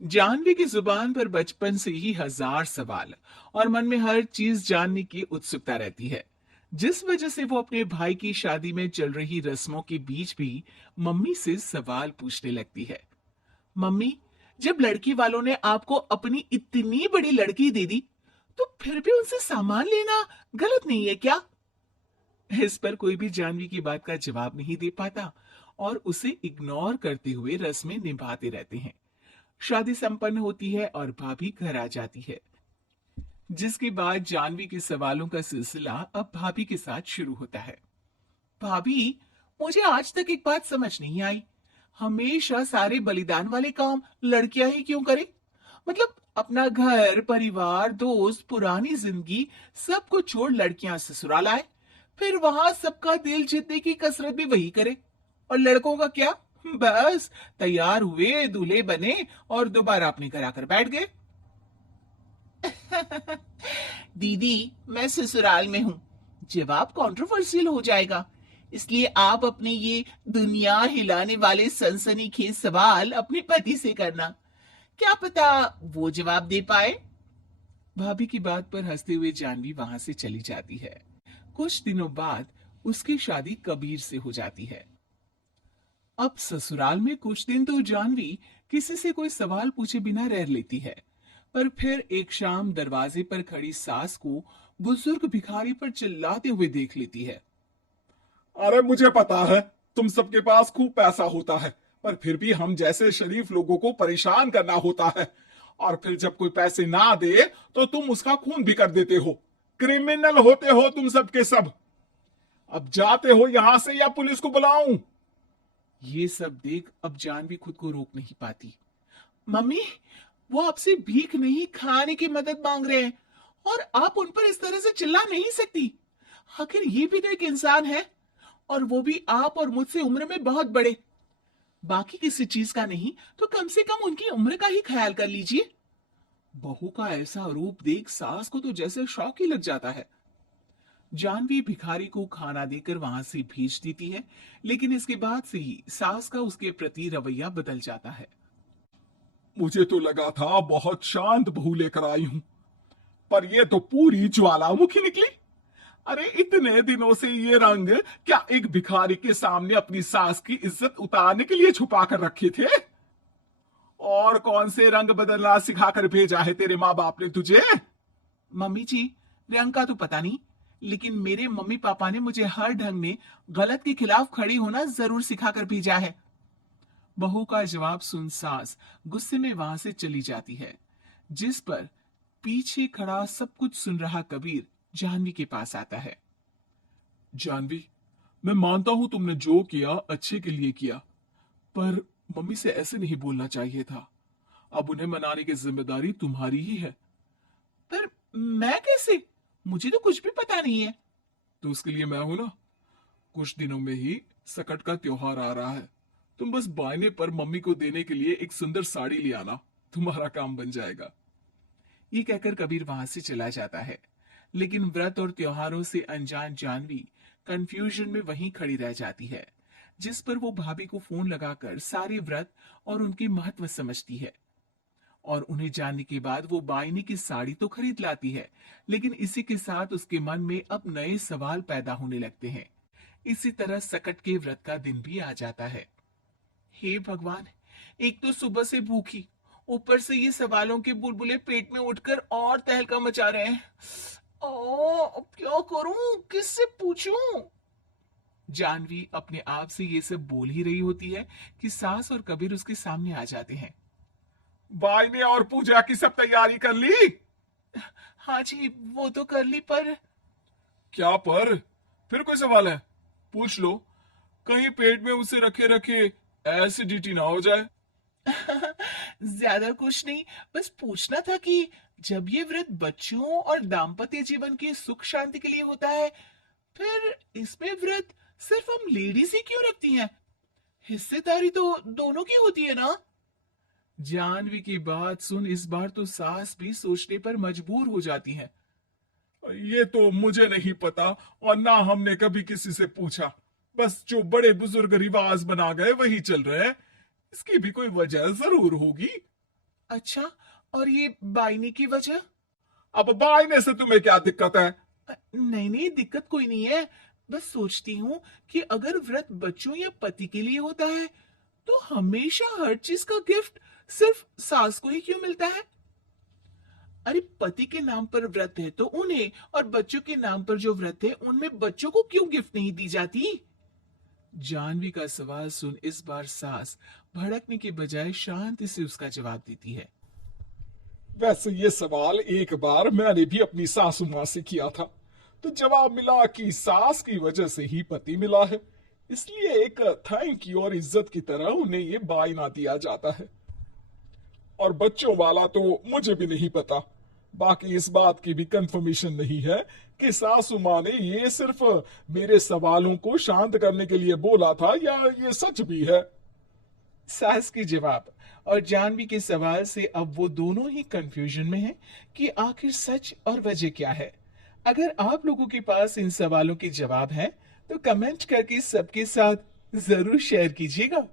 जानवी की जुबान पर बचपन से ही हजार सवाल और मन में हर चीज जानने की उत्सुकता रहती है, जिस वजह से वो अपने भाई की शादी में चल रही रस्मों के बीच भी मम्मी से सवाल पूछने लगती है। मम्मी, जब लड़की वालों ने आपको अपनी इतनी बड़ी लड़की दे दी, तो फिर भी उनसे सामान लेना गलत नहीं है क्या? इस पर कोई भी जानवी की बात का जवाब नहीं दे पाता और उसे इग्नोर करते हुए रस्में निभाते रहते हैं। शादी संपन्न होती है और भाभी घर आ जाती है, जिसके बाद जानवी के सवालों का सिलसिला अब भाभी के साथ शुरू होता है। भाभी, मुझे आज तक एक बात समझ नहीं आई, हमेशा सारे बलिदान वाले काम लड़कियां ही क्यों करें? मतलब अपना घर परिवार दोस्त पुरानी जिंदगी सब कुछ छोड़ लड़कियां ससुराल आए, फिर वहां सबका दिल जीतने की कसरत भी वही करे, और लड़कों का क्या? बस तैयार हुए दूल्हे बने और दोबारा अपने घर आकर बैठ गए। दीदी, मैं ससुराल में हूँ, जवाब कंट्रोवर्शियल हो जाएगा, इसलिए आप अपने ये दुनिया हिलाने वाले सनसनीखेज सवाल अपने पति से करना, क्या पता वो जवाब दे पाए। भाभी की बात पर हंसते हुए जानवी वहां से चली जाती है। कुछ दिनों बाद उसकी शादी कबीर से हो जाती है। अब ससुराल में कुछ दिन तो जानवी किसी से कोई सवाल पूछे बिना रह लेती है, पर फिर एक शाम दरवाजे पर खड़ी सास को बुजुर्ग भिखारी पर चिल्लाते हुए देख लेती है। अरे मुझे पता है, तुम सबके पास खूब पैसा होता है, पर फिर भी हम जैसे शरीफ लोगों को परेशान करना होता है। और फिर जब कोई पैसे ना दे तो तुम उसका खून भी कर देते हो। क्रिमिनल होते हो तुम सबके सब। अब जाते हो यहां से या पुलिस को बुलाऊं? ये सब देख अब जानवी खुद को रोक नहीं पाती। मम्मी, वो आपसे भीख नहीं खाने की मदद मांग रहे हैं, और आप उन पर इस तरह से चिल्ला नहीं सकती। आखिर ये भी तो एक इंसान है, और वो भी आप और मुझसे उम्र में बहुत बड़े। बाकी किसी चीज का नहीं तो कम से कम उनकी उम्र का ही ख्याल कर लीजिए। बहू का ऐसा रूप देख सास को तो जैसे शौक ही लग जाता है। जानवी भिखारी को खाना देकर वहां से भेज देती है, लेकिन इसके बाद से ही सास का उसके प्रति रवैया बदल जाता है। मुझे तो लगा था बहुत शांत बहू लेकर आई हूं, पर ये तो पूरी ज्वालामुखी निकली। अरे इतने दिनों से ये रंग क्या एक भिखारी के सामने अपनी सास की इज्जत उतारने के लिए छुपा कर रखे थे? और कौन से रंग बदलना सिखाकर भेजा है तेरे माँ बाप ने तुझे? मम्मी जी, रंग का तो पता नहीं, लेकिन मेरे मम्मी पापा ने मुझे हर ढंग में गलत के खिलाफ खड़ी होना जरूर सिखाकर भेजा है। बहू का जवाब सुन सास गुस्से में वहां से चली जाती है, जिस पर पीछे खड़ा सब कुछ सुन रहा कबीर जानवी के पास आता है। जानवी, मैं मानता हूं तुमने जो किया अच्छे के लिए किया, पर मम्मी से ऐसे नहीं बोलना चाहिए था। अब उन्हें मनाने की जिम्मेदारी तुम्हारी ही है। पर मैं कैसे? मुझे तो कुछ भी पता नहीं है। तो उसके लिए मैं हूं ना। कुछ दिनों में ही सकट का त्योहार आ रहा है। तुम बस बायने पर मम्मी को देने के लिए एक सुंदर साड़ी ले आना, तुम्हारा काम बन जाएगा। ये कहकर कबीर वहां से चला जाता है, लेकिन व्रत और त्योहारों से अनजान जानवी कंफ्यूजन में वहीं खड़ी रह जाती है, जिस पर वो भाभी को फोन लगाकर सारे व्रत और उनके महत्व समझती है। और उन्हें जानने के बाद वो बायने की साड़ी तो खरीद लाती है, लेकिन इसी के साथ उसके मन में अब नए सवाल पैदा होने लगते हैं। इसी तरह सकट के व्रत का दिन भी आ जाता है। हे भगवान, एक तो सुबह से भूखी, ऊपर से ये सवालों के बुलबुले पेट में उठकर और तहलका मचा रहे हैं। ओ, अब क्या करूं, किससे पूछूं? जानवी अपने आप से ये सब बोल ही रही होती है कि सास और कबीर उसके सामने आ जाते हैं। बायने और पूजा की सब तैयारी कर ली? हाँ जी, वो तो कर ली, पर क्या पर? फिर कोई सवाल है? पूछ लो, कहीं पेट में उसे रखे रखे एसिडिटी ना हो जाए। ज्यादा कुछ नहीं, बस पूछना था कि जब ये व्रत बच्चों और दाम्पत्य जीवन की सुख शांति के लिए होता है, फिर इसमें व्रत सिर्फ हम लेडीज ही क्यों रखती हैं? हिस्सेदारी तो दोनों की होती है ना? जानवी की बात सुन इस बार तो सास भी सोचने पर मजबूर हो जाती है। ये तो मुझे नहीं पता, और ना हमने कभी किसी से पूछा। बस जो बड़े बुजुर्ग रिवाज बना गए वही चल रहे हैं। इसकी भी कोई वजह जरूर होगी। अच्छा, और ये बायने की वजह? अब बायने से तुम्हें क्या दिक्कत है? नहीं नहीं, दिक्कत कोई नहीं है। बस सोचती हूँ कि अगर व्रत बच्चों या पति के लिए होता है तो हमेशा हर चीज का गिफ्ट सिर्फ सास को ही क्यों मिलता है? अरे पति के नाम पर व्रत है तो उन्हें, और बच्चों के नाम पर जो व्रत है उनमें बच्चों को क्यों गिफ्ट नहीं दी जाती? जानवी का सवाल सुन इस बार सास भड़कने के बजाय शांति से उसका जवाब देती है। वैसे ये सवाल एक बार मैंने भी अपनी सासू माँ से किया था, तो जवाब मिला कि सास की वजह से ही पति मिला है, इसलिए एक थैंक यू और इज्जत की तरह उन्हें ये बायना दिया जाता है। और बच्चों वाला तो मुझे भी नहीं पता। बाकी इस बात की भी कंफर्मेशन नहीं है कि सासू माँ ने ये सिर्फ मेरे सवालों को शांत करने के लिए बोला था या ये सच भी है। सास के जवाब और जानवी के सवाल से अब वो दोनों ही कंफ्यूजन में हैं कि आखिर सच और वजह क्या है। अगर आप लोगों के पास इन सवालों के जवाब हैं तो कमेंट करके सबके साथ जरूर शेयर कीजिएगा।